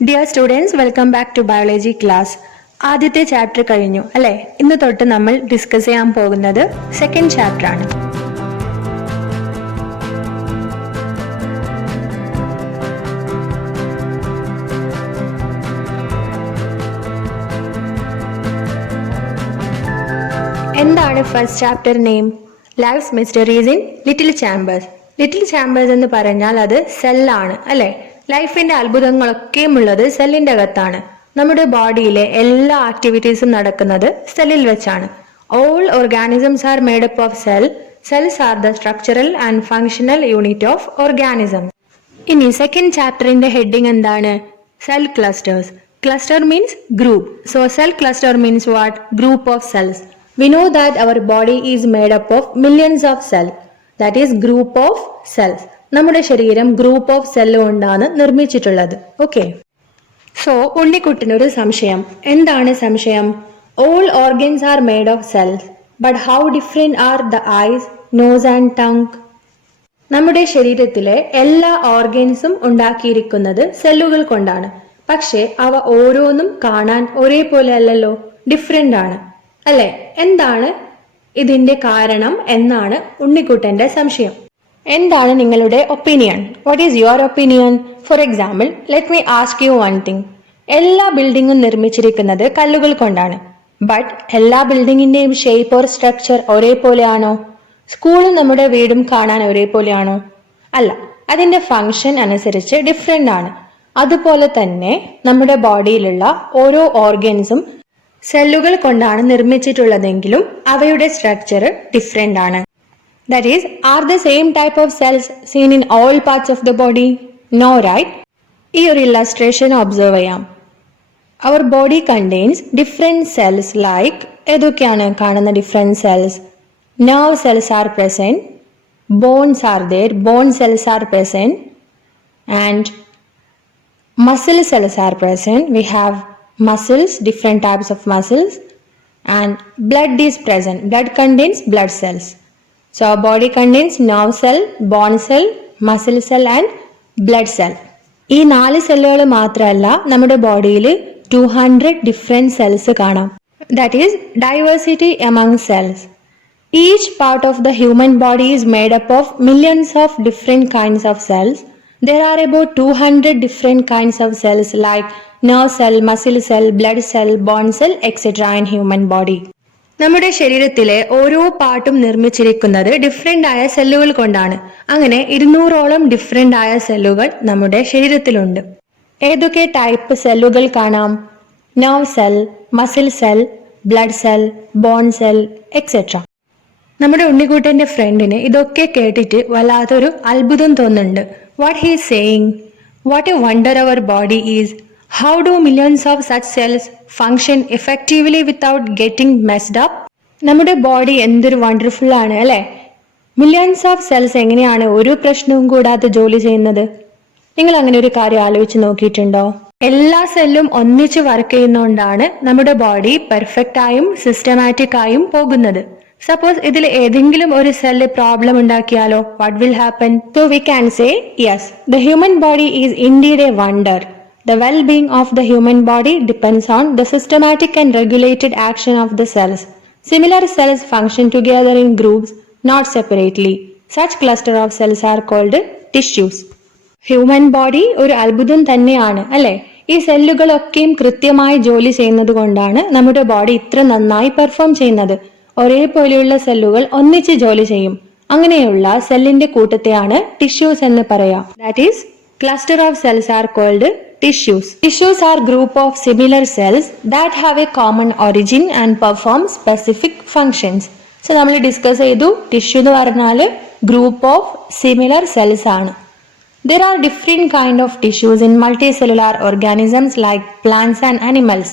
Dear students, welcome back two biology class. ആദ്യത്തെ chapter കഴിഞ്ഞു അല്ലേ? ഇന്ന് തൊട്ട് നമ്മൾ ഡിസ്കസ് ചെയ്യാൻ പോകുന്നത് സെക്കൻഡ് ചാപ്റ്റർ ആണ്. എന്താണ് first chapter name? Life's mysteries in little chambers. Little chambers എന്ന് പറഞ്ഞാൽ അത് സെല്ലാണ് അല്ലേ? ലൈഫിന്റെ അത്ഭുതങ്ങളൊക്കെയും ഉള്ളത് സെല്ലിന്റെ അകത്താണ്. നമ്മുടെ ബോഡിയിലെ എല്ലാ ആക്ടിവിറ്റീസും നടക്കുന്നത് സെല്ലിൽ വെച്ചാണ്. All organisms are made up of cell. Cells are the structural and functional unit of organism. ഇനി സെക്കൻഡ് ചാപ്റ്ററിന്റെ ഹെഡിങ് എന്താണ്? Cell clusters. Cluster means group. So cell cluster means what? Group of cells. We know that our body is made up of millions of cells. That is group of cells. നമ്മുടെ ശരീരം group of cell കൊണ്ടാണ് നിർമ്മിച്ചിട്ടുള്ളത്. Okay. So ഉണ്ണിക്കുട്ടിനൊരു സംശയം. എന്താണ് സംശയം? All organs are made of cells, but how different are the eyes, nose and tongue? നമ്മുടെ ശരീരത്തിലെ എല്ലാ ഓർഗൻസും ഉണ്ടാക്കിയിരിക്കുന്നത് സെല്ലുകൾ കൊണ്ടാണ്. പക്ഷെ അവ ഓരോന്നും കാണാൻ ഒരേപോലെ അല്ലല്ലോ, ഡിഫറെന്റ് ആണ് അല്ലെ? എന്താണ് ഇതിന്റെ കാരണം എന്നാണ് ഉണ്ണിക്കുട്ടന്റെ സംശയം. എന്താണ് നിങ്ങളുടെ opinion? What is your opinion? For example, let me ask you one thing. എല്ലാ ബിൽഡിങ്ങും നിർമ്മിച്ചിരിക്കുന്നത് കല്ലുകൾ കൊണ്ടാണ്. ബട്ട് എല്ലാ ബിൽഡിങ്ങിന്റെയും ഷേപ്പ് ഓർ സ്ട്രക്ചർ ഒരേപോലെയാണോ? സ്കൂളും നമ്മുടെ വീടും കാണാൻ ഒരേപോലെയാണോ? അല്ല, അതിന്റെ ഫങ്ഷൻ അനുസരിച്ച് ഡിഫറെന്റ് ആണ്. അതുപോലെ തന്നെ നമ്മുടെ ബോഡിയിലുള്ള ഓരോ ഓർഗൻസും സെല്ലുകൾ കൊണ്ടാണ് നിർമ്മിച്ചിട്ടുള്ളതെങ്കിലും അവയുടെ സ്ട്രക്ചർ ഡിഫറെന്റ് ആണ്. That is, are the same type of cells seen in all parts of the body? No, right? ഈ ഒരു illustration ഒബ്സർവ് ചെയ്യാം. Our body contains different cells like ഏതൊക്കെയാണ് കാണുന്ന different cells? Nerve cells are present, bones are there, bone cells are present, and muscle cells are present. We have muscles, different types of muscles, and blood is present. Blood contains blood cells. So our body contains nerve cell, bone cell, muscle cell and blood cell. ഈ 4 സെല്ലുകൾ മാത്രമല്ല, നമ്മുടെ ബോഡിയിൽ 200 different cells കാണാം. That is diversity among cells. Each part of the human body is made up of millions of different kinds of cells. There are about 200 different kinds of cells like nerve cell, muscle cell, blood cell, bone cell, etc. in human body. നമ്മുടെ ശരീരത്തിലെ ഓരോ പാർട്ടും നിർമ്മിച്ചിരിക്കുന്നത് different ആയ സെല്ലുകൾ കൊണ്ടാണ്. അങ്ങനെ 200ഓളം different ആയ സെല്ലുകൾ നമ്മുടെ ശരീരത്തിലുണ്ട്. ഏതൊക്കെ ടൈപ്പ് സെല്ലുകൾ കാണാം? nerve cell, muscle cell, blood cell, bone cell, etc. നമ്മുടെ ഉണ്ണിക്കുട്ടന്റെ ഫ്രണ്ടിന് ഇതൊക്കെ കേട്ടിട്ട് വല്ലാത്തൊരു അത്ഭുതം തോന്നുന്നുണ്ട്. What he is saying? What a wonder our body is. How do millions of such cells function effectively without getting messed up? നമ്മുടെ body എന്തൊരു wonderful ആണ് അല്ലെ? മില്യൺസ് ഓഫ് സെൽസ് എങ്ങനെയാണ് ഒരു പ്രശ്നവും കൂടാതെ ജോലി ചെയ്യുന്നത്? നിങ്ങൾ അങ്ങനെ ഒരു കാര്യം ആലോചിച്ച് നോക്കിയിട്ടുണ്ടോ? എല്ലാ സെല്ലും ഒന്നിച്ച് വർക്ക് ചെയ്യുന്നതുകൊണ്ടാണ് നമ്മുടെ ബോഡി പെർഫെക്റ്റ് ആയും സിസ്റ്റമാറ്റിക് ആയും പോകുന്നത്. സപ്പോസ് ഇതിൽ ഏതെങ്കിലും ഒരു സെല്ല് പ്രോബ്ലം ഉണ്ടാക്കിയാലോ, what will happen? So we can say yes, the human body is indeed a wonder. The well-being of the human body depends on the systematic and regulated action of the cells. Similar cells function together in groups, not separately. Such cluster of cells are called tissues. Human body ഒരു അത്ഭുതം തന്നെയാണ് അല്ലെ? ഈ സെല്ലുകളൊക്കെയും കൃത്യമായി ജോലി ചെയ്യുന്നത് കൊണ്ടാണ് നമ്മുടെ ബോഡി ഇത്ര നന്നായി പെർഫോം ചെയ്യുന്നത്. ഒരേപോലെയുള്ള സെല്ലുകൾ ഒന്നിച്ച് ജോലി ചെയ്യും. അങ്ങനെയുള്ള സെല്ലിന്റെ കൂട്ടത്തെയാണ് ടിഷ്യൂസ് എന്ന് പറയാം. That is, cluster of cells are called tissues. Tissues are group of similar cells that have a common origin and perform specific functions. So നമ്മൾ ഡിസ്കസ് ചെയ്തു, ടിഷ്യൂ എന്ന് പറഞ്ഞാൽ ഗ്രൂപ്പ് ഓഫ് സിമിലർ സെൽസ് ആണ്. There are different kind of tissues in multicellular organisms like plants and animals.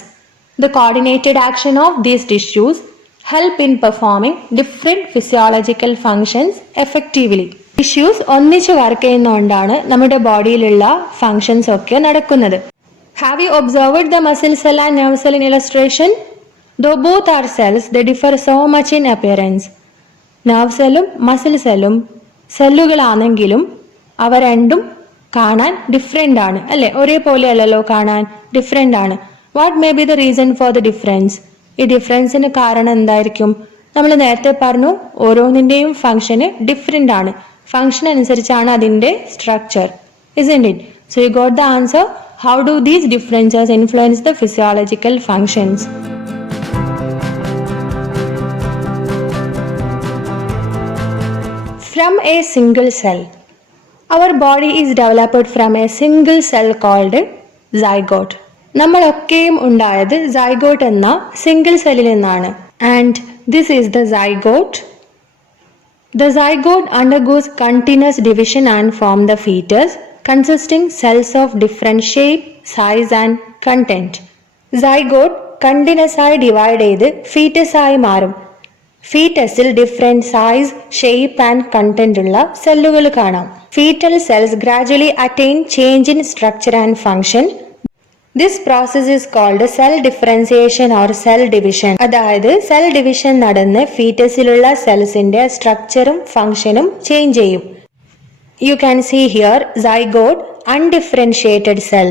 The coordinated action of these tissues help in performing different physiological functions effectively. Tissues ഒന്നിച്ച് work ചെയ്യുന്നതുകൊണ്ടാണ് നമ്മുടെ ബോഡിയിലുള്ള functions ഒക്കെ നടക്കുന്നത്. Have you observed the muscle cell and nerve cell in illustration? Though both are cells, they differ so much in appearance. Nerve സെല്ലും muscle സെല്ലും സെല്ലുകളാണെങ്കിലും അവ രണ്ടും കാണാൻ ഡിഫറെൻ്റ് ആണ് അല്ലെ, ഒരേപോലെ അല്ലല്ലോ കാണാൻ, ഡിഫറെൻ്റ് ആണ്. What may be the reason for the difference? ഈ ഡിഫറൻസിന് കാരണം എന്തായിരിക്കും? നമ്മൾ നേരത്തെ പറഞ്ഞു ഓരോന്നിൻ്റെയും ഫംഗ്ഷന് ഡിഫറെൻ്റ് ആണ്, ഫംഗ്ഷൻ അനുസരിച്ചാണ് അതിൻ്റെ structure, isn't it? So you got the answer. How do these differences influence the physiological functions? From a single cell. Our body is developed from a single cell called zygote. നമ്മളൊക്കെയും ഉണ്ടായത് zygote എന്ന single സെല്ലിൽ നിന്നാണ്. And this is the zygote. The zygote undergoes continuous division and form the fetus, consisting cells of different shape, size and content. Zygote continuous ആയി divide ചെയ്ത് foetus ആയി മാറും. ഫീറ്റസിൽ different size, shape and content ഉള്ള സെല്ലുകൾ കാണാം. Foetal cells gradually attain change in structure and function. This process is called cell differentiation or cell division. അതായത് cell division നടന്ന് ഫീറ്റസിലുള്ള സെൽസിന്റെ സ്ട്രക്ചറും ഫംഗ്ഷനും ചേഞ്ച് ചെയ്യും. You can see here zygote undifferentiated cell.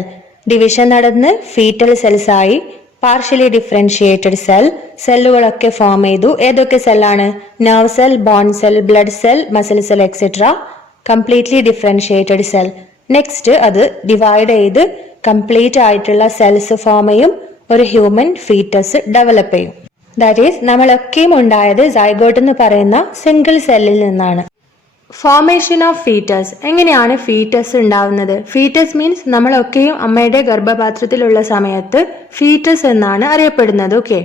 Division നടന്ന് fetal cells ആയി partially differentiated cell, സെല്ലുകളൊക്കെ form ചെയ്തു. ഏതൊക്കെ സെല്ലാണ്? Nerve cell, bone cell, blood cell, muscle cell et cetera. Completely differentiated cell. Next അത് ഡിവൈഡ് ചെയ്ത് കംപ്ലീറ്റ് ആയിട്ടുള്ള സെൽസ് ഫോം ചെയ്യും, ഒരു ഹ്യൂമൻ ഫീറ്റസ് ഡെവലപ്പ് ചെയ്യും. ദാറ്റ് ഈസ് നമ്മളൊക്കെയും ഉണ്ടായത് സൈഗോട്ട് എന്ന് പറയുന്ന സിംഗിൾ സെല്ലിൽ നിന്നാണ്. Formation of fetus. എങ്ങനെയാണ് ഫീറ്റസ് ഉണ്ടാവുന്നത്? ഫീറ്റസ് മീൻസ് നമ്മളൊക്കെയും അമ്മയുടെ ഗർഭപാത്രത്തിലുള്ള സമയത്ത് ഫീറ്റസ് എന്നാണ് അറിയപ്പെടുന്നത്. Okay,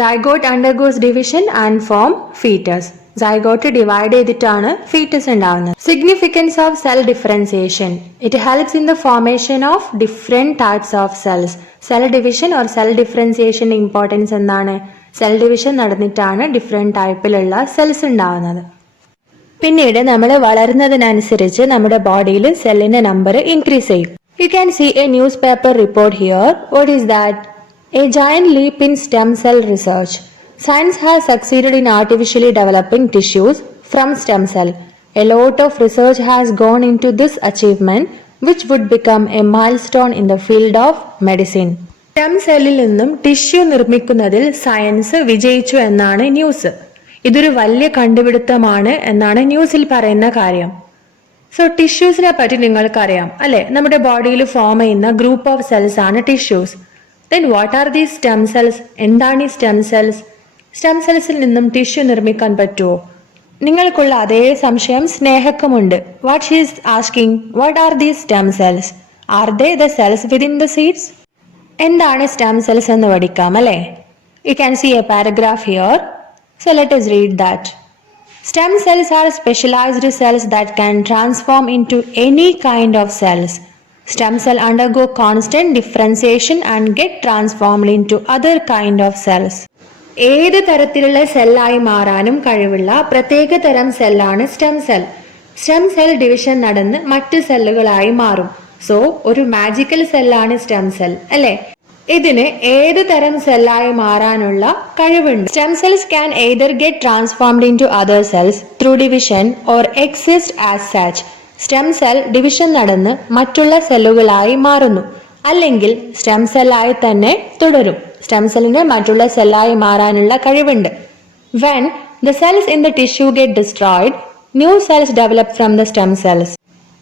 zygote undergoes division and form fetus. Zygote divide ചെയ്തിട്ടാണ് ഫീറ്റസ് ഉണ്ടാവുന്നത്. Significance of cell differentiation. It helps in the formation of different types of cells. Cell division or cell ഡിഫറൻസിയേഷന്റെ importance എന്താണ്? സെൽ ഡിവിഷൻ നടന്നിട്ടാണ് different ടൈപ്പിലുള്ള cells ഉണ്ടാവുന്നത്. പിന്നീട് നമ്മൾ വളരുന്നതിനനുസരിച്ച് നമ്മുടെ ബോഡിയിൽ സെല്ലിന്റെ നമ്പർ ഇൻക്രീസ് ചെയ്യും. You can see a newspaper report here. What is that? A giant leap in stem cell research. Science has succeeded in artificially developing tissues from stem cell. A lot of research has gone into this achievement which would become a milestone in the field of medicine. Stem സെല്ലിൽ നിന്നും tissue നിർമ്മിക്കുന്നതിൽ science വിജയിച്ചു എന്നാണ് news. ഇതൊരു വലിയ കണ്ടുപിടുത്തമാണ് എന്നാണ് ന്യൂസിൽ പറയുന്ന കാര്യം. സോ ടിഷ്യൂസിനെ പറ്റി നിങ്ങൾക്കറിയാം അല്ലെ? നമ്മുടെ ബോഡിയിൽ ഫോം ചെയ്യുന്ന ഗ്രൂപ്പ് ഓഫ് സെൽസ് ആണ് tissues. Then what are these stem cells? എന്താണ് ഈ സ്റ്റെം സെൽസ്? സ്റ്റെം സെൽസിൽ നിന്നും ടിഷ്യൂ നിർമ്മിക്കാൻ പറ്റുമോ? നിങ്ങൾക്കുള്ള അതേ സംശയം സ്നേഹക്കുമുണ്ട്. What she is asking, what are these stem cells? Are they the cells within the seeds? എന്താണ് സ്റ്റെം സെൽസ് എന്ന് പഠിക്കാം അല്ലെ? You can see a paragraph here. So let us read that. Stem cells are specialized cells that can transform into any kind of cells. Stem cell undergo constant differentiation and get transformed into other kind of cells. ഏത് തരത്തിലുള്ള സെല്ലായി മാറാനും കഴിവുള്ള പ്രത്യേക തരം സെല്ലാണ് stem cell. Stem cell division നടന്ന് മറ്റ് സെല്ലുകളായി മാറും. സോ ഒരു മാജിക്കൽ സെല്ലാണ് സ്റ്റെം സെൽ അല്ലെ? ഇതിന് ഏത് തരം സെല്ലായി മാറാനുള്ള കഴിവുണ്ട്. Stem cells can either get transformed into other cells through division or exist as such. Stem cell division നടന്ന് മറ്റുള്ള സെല്ലുകളായി മാറുന്നു, അല്ലെങ്കിൽ സ്റ്റെം സെല്ലായി തന്നെ തുടരും. സ്റ്റെം സെല്ലിന് മറ്റുള്ള സെല്ലായി മാറാനുള്ള കഴിവുണ്ട്. When the cells in the tissue get destroyed, new cells develop from the stem cells.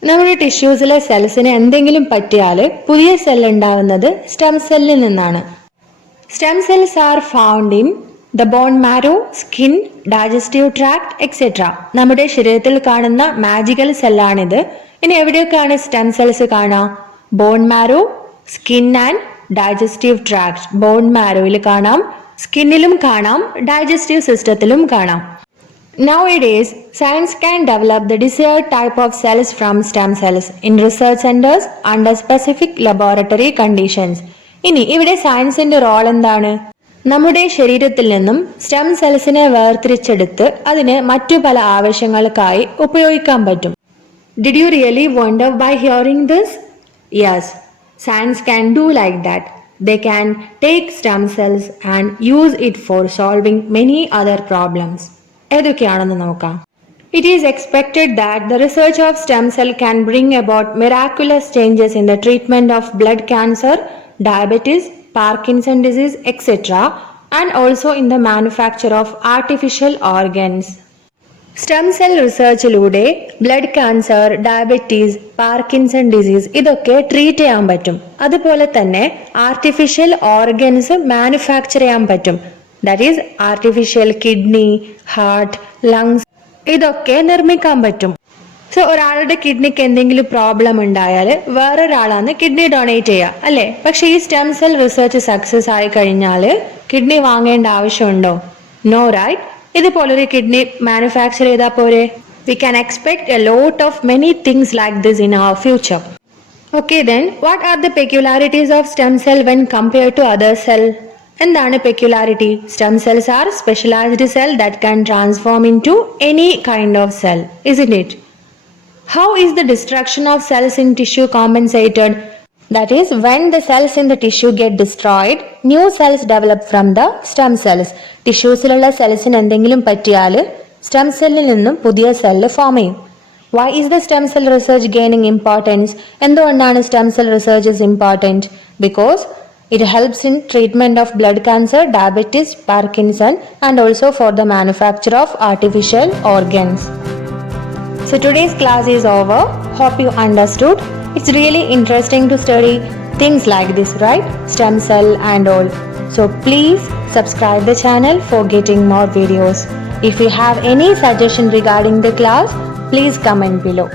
നമ്മുടെ ടിഷ്യൂസിലെ സെൽസിന് എന്തെങ്കിലും പറ്റിയാൽ പുതിയ സെൽ ഉണ്ടാവുന്നത് സ്റ്റെം സെല്ലിൽ നിന്നാണ്. Stem cells are found in the bone marrow, skin, digestive tract et cetera. നമ്മുടെ ശരീരത്തിൽ കാണുന്ന മാജിക്കൽ സെല്ലാണിത്. ഇനി എവിടെയൊക്കെയാണ് സ്റ്റെം സെൽസ് കാണാം? Bone marrow, skin and digestive tract. Bone മാരോയിൽ കാണാം, സ്കിന്നിലും കാണാം, ഡൈജസ്റ്റീവ് സിസ്റ്റത്തിലും കാണാം. Nowadays, science can develop the desired type of cells from stem cells in research centers under specific laboratory conditions. ഇനി ഇവിടെ സയൻസിന്റെ റോൾ എന്താണ്? നമ്മുടെ ശരീരത്തിൽ നിന്നും സ്റ്റെം സെൽസിനെ വേർതിരിച്ചെടുത്ത് അതിനെ മറ്റു പല ആവശ്യങ്ങൾക്കായി ഉപയോഗിക്കാൻ പറ്റും. Did you really wonder by hearing this? Yes, science can do like that. They can take stem cells and use it for solving many other problems. ഏതൊക്കെയാണെന്ന് നോക്കാം. It is expected that the research of stem cell can bring about miraculous changes in the treatment of blood cancer, diabetes, Parkinson's disease, etc., and also in the manufacture of artificial organs. Stem cell റിസർച്ചിലൂടെ blood cancer, diabetes, Parkinson disease ഇതൊക്കെ treat ചെയ്യാൻ പറ്റും. അതുപോലെ തന്നെ artificial organs manufacture ചെയ്യാൻ പറ്റും. That is artificial kidney, heart, lungs ഇതൊക്കെ നിർമ്മിക്കാൻ പറ്റും. സോ ഒരാളുടെ കിഡ്നിക്ക് എന്തെങ്കിലും പ്രോബ്ലം ഉണ്ടായാൽ വേറൊരാളാണ് കിഡ്നി ഡൊണേറ്റ് ചെയ്യുക അല്ലേ? പക്ഷെ ഈ സ്റ്റെം സെൽ റിസർച്ച് സക്സസ് ആയി കഴിഞ്ഞാൽ കിഡ്നി വാങ്ങേണ്ട ആവശ്യമുണ്ടോ? No, right? ഇതുപോലൊരു കിഡ്നി മാനുഫാക്ചർ ചെയ്താൽ പോരെ? We can expect a lot of many things like this in our future. Okay, then what are the peculiarities of stem cell when compared to other cell? എന്താണ് peculiarity? Stem cells are specialised cell that can transform into any kind of cell, isn't it? How is the destruction of cells in tissue compensated? That is, when the cells in the tissue get destroyed, new cells develop from the stem cells. ടിഷ്യൂസിലുള്ള സെൽസിന് എന്തെങ്കിലും പറ്റിയാൽ stem സെല്ലിൽ നിന്നും പുതിയ cell form ചെയ്യും. Why is the stem cell research gaining importance? എന്തുകൊണ്ടാണ് stem cell research is important? Because it helps in treatment of blood cancer, diabetes, Parkinson, and also for the manufacture of artificial organs. So today's class is over. Hope you understood. It's really interesting to study things like this, right? Stem cell and all. So please subscribe the channel for getting more videos. If you have any suggestion regarding the class, please comment below.